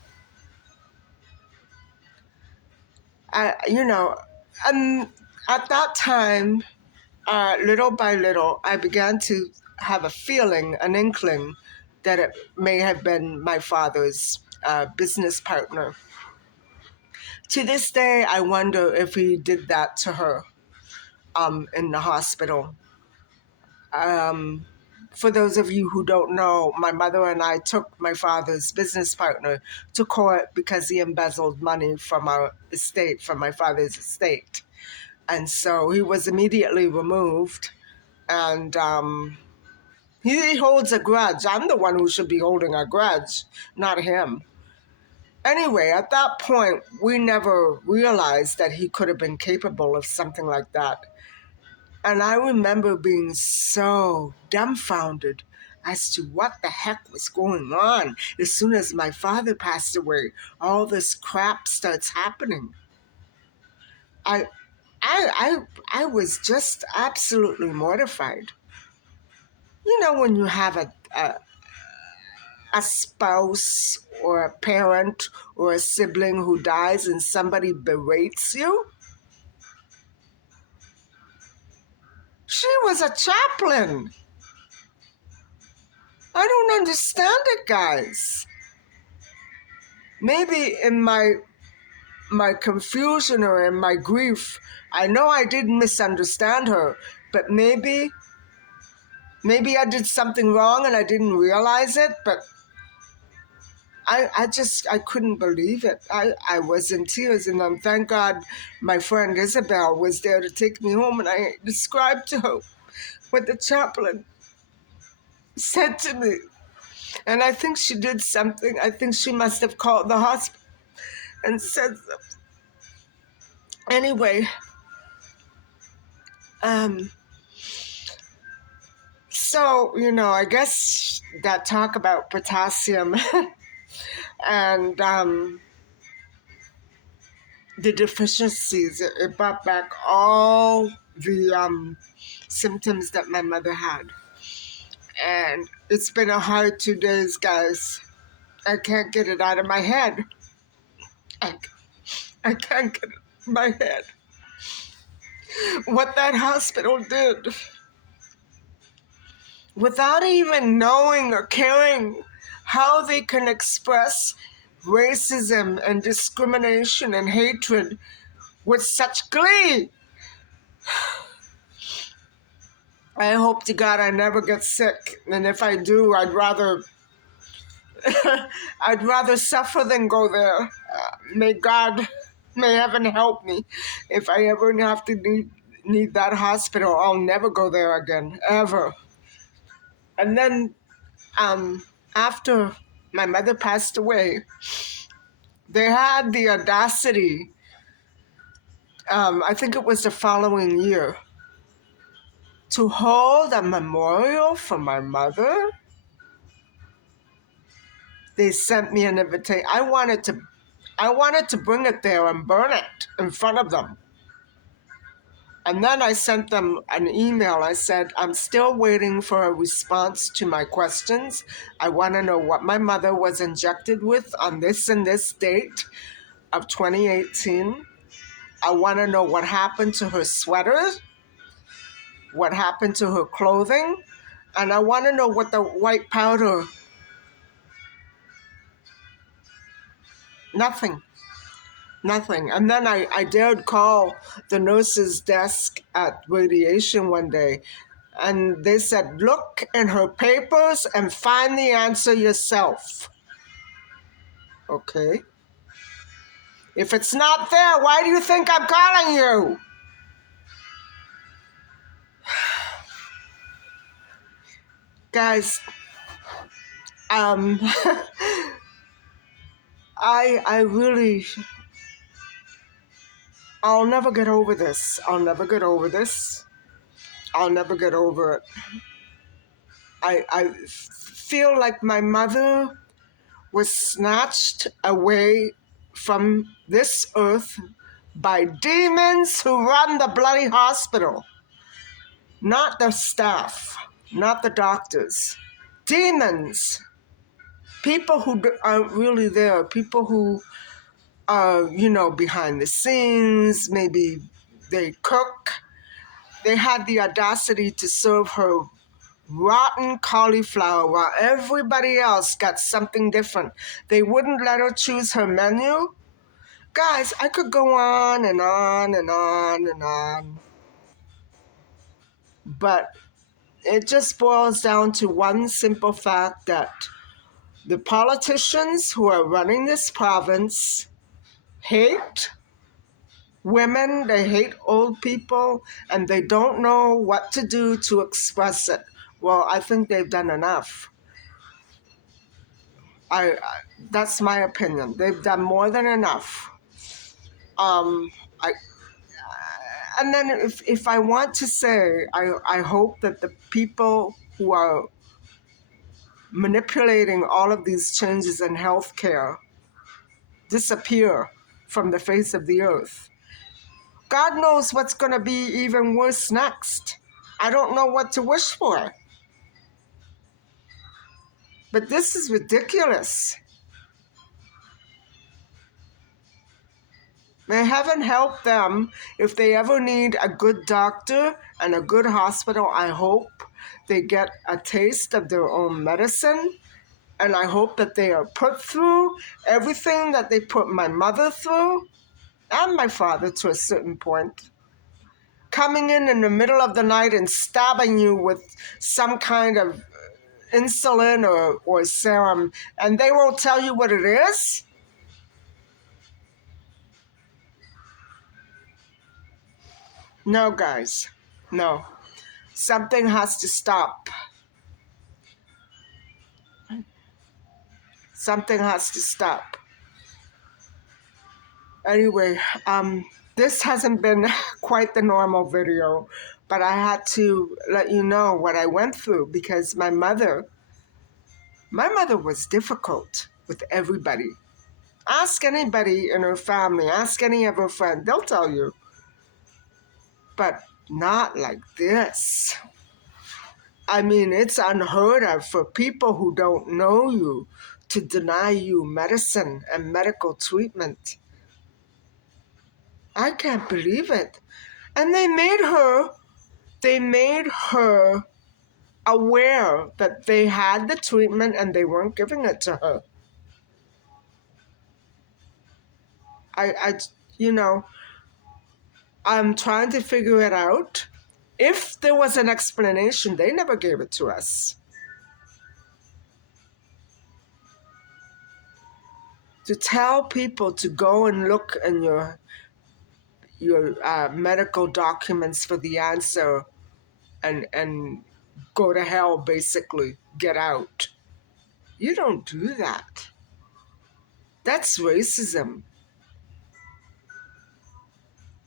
And at that time, little by little, I began to have a feeling, an inkling, that it may have been my father's business partner. To this day, I wonder if he did that to her in the hospital. For those of you who don't know, my mother and I took my father's business partner to court because he embezzled money from our estate, from my father's estate. And so he was immediately removed, and he holds a grudge. I'm the one who should be holding a grudge, not him. Anyway, at that point, we never realized that he could have been capable of something like that. And I remember being so dumbfounded as to what the heck was going on. As soon as my father passed away, all this crap starts happening. I was just absolutely mortified. You know, when you have a spouse or a parent or a sibling who dies and somebody berates you? She was a chaplain. I don't understand it, guys. Maybe in my confusion or in my grief, I know I didn't misunderstand her, but maybe I did something wrong and I didn't realize it, but I couldn't believe it. I was in tears, and thank God my friend Isabel was there to take me home, and I described to her what the chaplain said to me. And I think she did something. I think she must have called the hospital and said something. Anyway, so, I guess that talk about potassium and the deficiencies, it brought back all the symptoms that my mother had. And it's been a hard 2 days, guys. I can't get it out of my head. I can't get it out of my head. What that hospital did, without even knowing or caring how they can express racism and discrimination and hatred with such glee. I hope to God I never get sick, and if I do, I'd rather suffer than go there. May God May heaven help me. If I ever have to need that hospital, I'll never go there again, ever. And then after my mother passed away, they had the audacity, I think it was the following year, to hold a memorial for my mother. They sent me an invitation. I wanted to bring it there and burn it in front of them. And then I sent them an email. I said, I'm still waiting for a response to my questions. I want to know what my mother was injected with on this and this date of 2018. I want to know what happened to her sweaters, what happened to her clothing, and I want to know what the white powder. Nothing. And then I dared call the nurse's desk at radiation one day, and they said, look in her papers and find the answer yourself. Okay. If it's not there, why do you think I'm calling you? Guys, I really, I'll never get over this. I'll never get over it. I feel like my mother was snatched away from this earth by demons who run the bloody hospital. Not the staff, not the doctors. Demons. People who aren't really there. People who are, behind the scenes. Maybe they cook. They had the audacity to serve her rotten cauliflower while everybody else got something different. They wouldn't let her choose her menu. Guys, I could go on and on and on and on. But it just boils down to one simple fact that the politicians who are running this province hate women, they hate old people, and they don't know what to do to express it. Well, I think they've done enough. That's my opinion. They've done more than enough. And then if I want to say, I hope that the people who are manipulating all of these changes in healthcare disappear from the face of the earth. God knows what's going to be even worse next. I don't know what to wish for. But this is ridiculous. May heaven help them if they ever need a good doctor and a good hospital. I hope they get a taste of their own medicine. And I hope that they are put through everything that they put my mother through and my father to a certain point. Coming in the middle of the night and stabbing you with some kind of insulin or serum, and they won't tell you what it is? No, guys. No. Something has to stop. Something has to stop. Anyway, this hasn't been quite the normal video, but I had to let you know what I went through because my mother was difficult with everybody. Ask anybody in her family, ask any of her friends, they'll tell you. But not like this. I mean, it's unheard of for people who don't know you to deny you medicine and medical treatment. I can't believe it. And they made her aware that they had the treatment and they weren't giving it to her. I'm trying to figure it out. If there was an explanation, they never gave it to us. to tell people to go and look in your medical documents for the answer and go to hell, basically, get out. You don't do that. That's racism.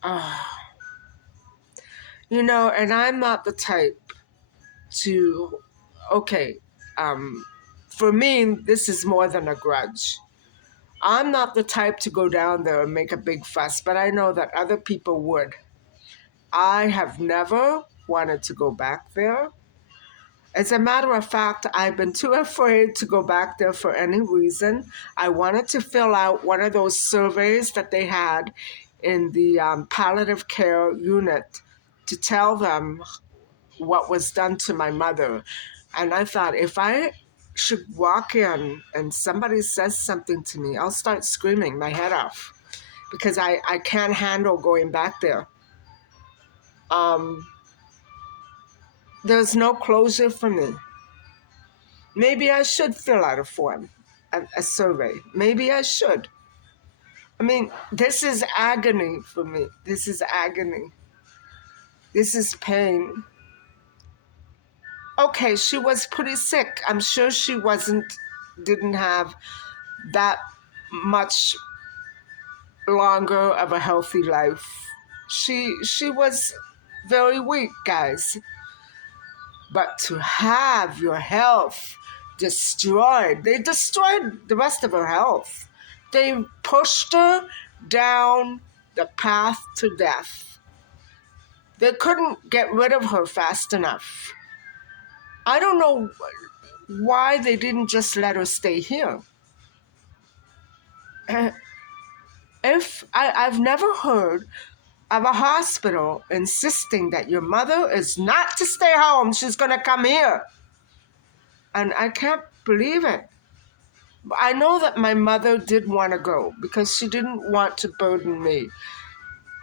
Ah, and I'm not the type to, okay, for me, this is more than a grudge. I'm not the type to go down there and make a big fuss, but I know that other people would. I have never wanted to go back there. As a matter of fact, I've been too afraid to go back there for any reason. I wanted to fill out one of those surveys that they had in the palliative care unit to tell them what was done to my mother. And I thought, if I should walk in and somebody says something to me, I'll start screaming my head off because I can't handle going back there. There's no closure for me. Maybe I should fill out a form, a survey. Maybe I should. I mean, this is agony for me. This is agony. This is pain. Okay, she was pretty sick. I'm sure she didn't have that much longer of a healthy life. She was very weak, guys. But to have your health destroyed, they destroyed the rest of her health. They pushed her down the path to death. They couldn't get rid of her fast enough. I don't know why they didn't just let her stay here. I've never heard of a hospital insisting that your mother is not to stay home, she's going to come here. And I can't believe it. I know that my mother did want to go because she didn't want to burden me.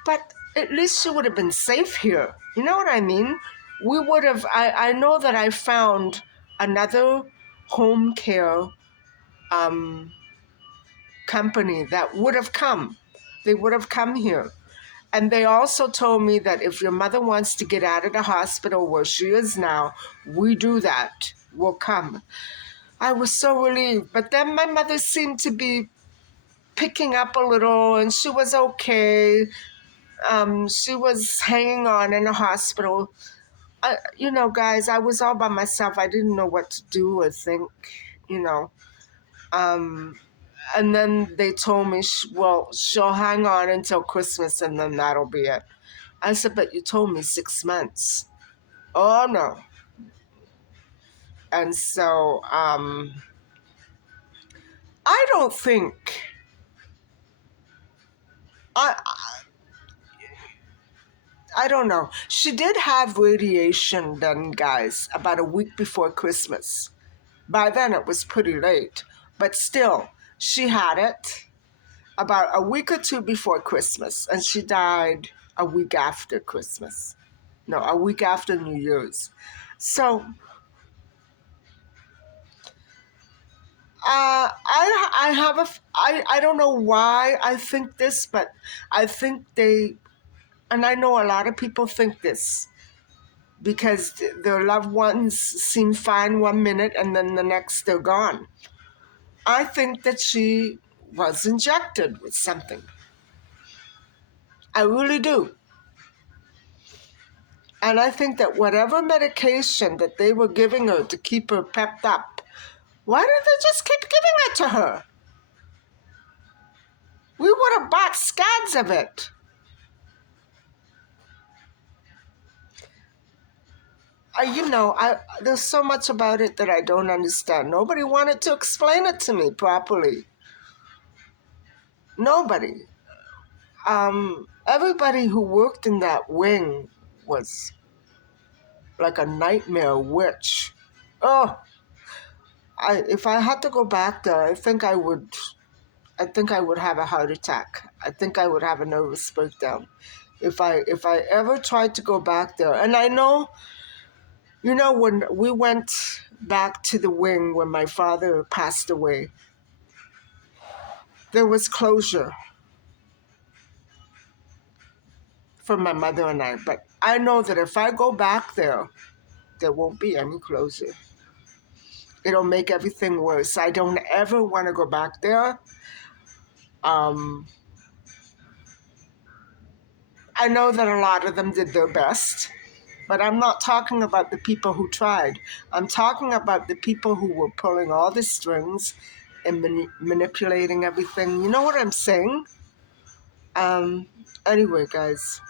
But at least she would have been safe here. You know what I mean? We would have, I know that I found another home care company that would have come. They would have come here. And they also told me that if your mother wants to get out of the hospital where she is now, we do that. We'll come. I was so relieved. But then my mother seemed to be picking up a little, and she was okay. She was hanging on in the hospital. Guys, I was all by myself. I didn't know what to do or think, And then they told me, she'll hang on until Christmas and then that'll be it. I said, but you told me 6 months. Oh, no. And so I don't think, I don't know. She did have radiation done, guys, about a week before Christmas. By then it was pretty late, but still, she had it about a week or two before Christmas, and she died a week after Christmas. No, a week after New Year's. So, I don't know why I think this, but I think and I know a lot of people think this, because their loved ones seem fine one minute and then the next they're gone. I think that she was injected with something. I really do. And I think that whatever medication that they were giving her to keep her pepped up, why didn't they just keep giving it to her? We would have bought scads of it. There's so much about it that I don't understand. Nobody wanted to explain it to me properly. Nobody. Everybody who worked in that wing was like a nightmare witch. Oh, if I had to go back there, I think I would have a heart attack. I think I would have a nervous breakdown if I ever tried to go back there. And I know, when we went back to the wing when my father passed away, there was closure for my mother and I. But I know that if I go back there, there won't be any closure. It'll make everything worse. I don't ever want to go back there. Um, I know that a lot of them did their best, but I'm not talking about the people who tried. I'm talking about the people who were pulling all the strings and manipulating everything. You know what I'm saying? Um, anyway, guys,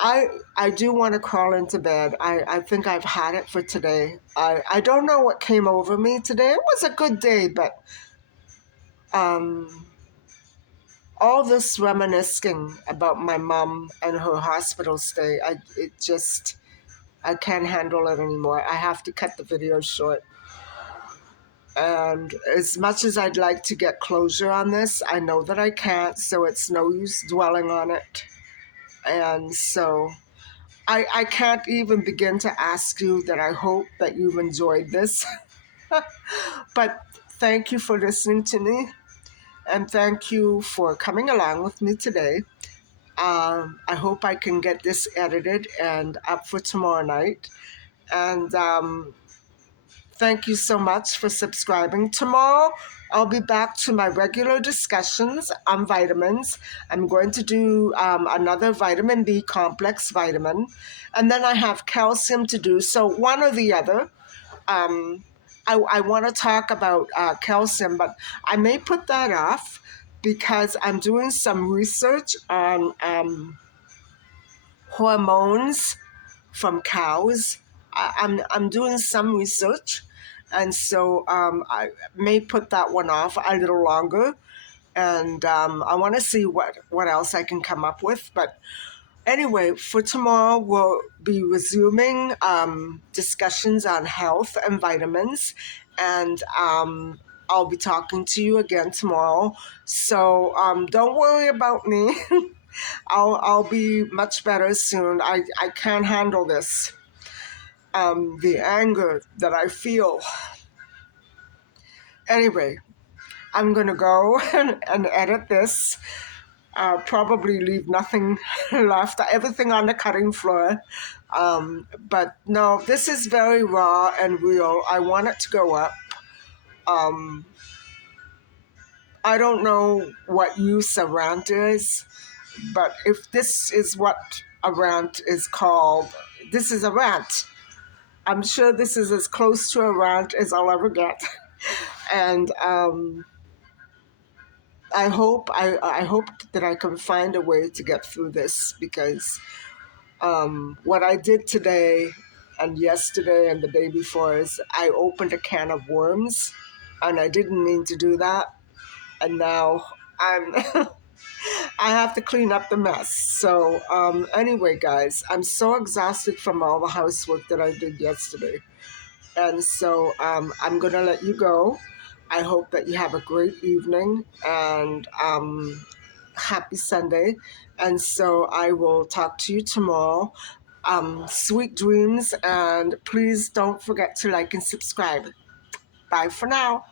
I do want to crawl into bed. I think I've had it for today. I don't know what came over me today. It was a good day, but um, all this reminiscing about my mom and her hospital stay, I can't handle it anymore. I have to cut the video short. And as much as I'd like to get closure on this, I know that I can't, so it's no use dwelling on it. And so I can't even begin to ask you that I hope that you've enjoyed this. But thank you for listening to me, and thank you for coming along with me today. I hope I can get this edited and up for tomorrow night. And thank you so much for subscribing. Tomorrow, I'll be back to my regular discussions on vitamins. I'm going to do another vitamin B complex vitamin, and then I have calcium to do. So one or the other. I want to talk about calcium, but I may put that off because I'm doing some research on hormones from cows. I'm doing some research, and so I may put that one off a little longer, and I want to see what else I can come up with. But anyway, for tomorrow we'll be resuming discussions on health and vitamins, and I'll be talking to you again tomorrow. So don't worry about me. I'll be much better soon. I can't handle this. The anger that I feel. Anyway, I'm gonna go and edit this. Probably leave nothing left, everything on the cutting floor. But no, this is very raw and real. I want it to go up. Um, I don't know what use a rant is, but if this is what a rant is called, this is a rant. I'm sure this is as close to a rant as I'll ever get. And I hope that I can find a way to get through this, because what I did today and yesterday and the day before is I opened a can of worms, and I didn't mean to do that. And now I'm I have to clean up the mess. So anyway, guys, I'm so exhausted from all the housework that I did yesterday. And so I'm going to let you go. I hope that you have a great evening and happy Sunday. And so I will talk to you tomorrow. Sweet dreams, and please don't forget to like and subscribe. Bye for now.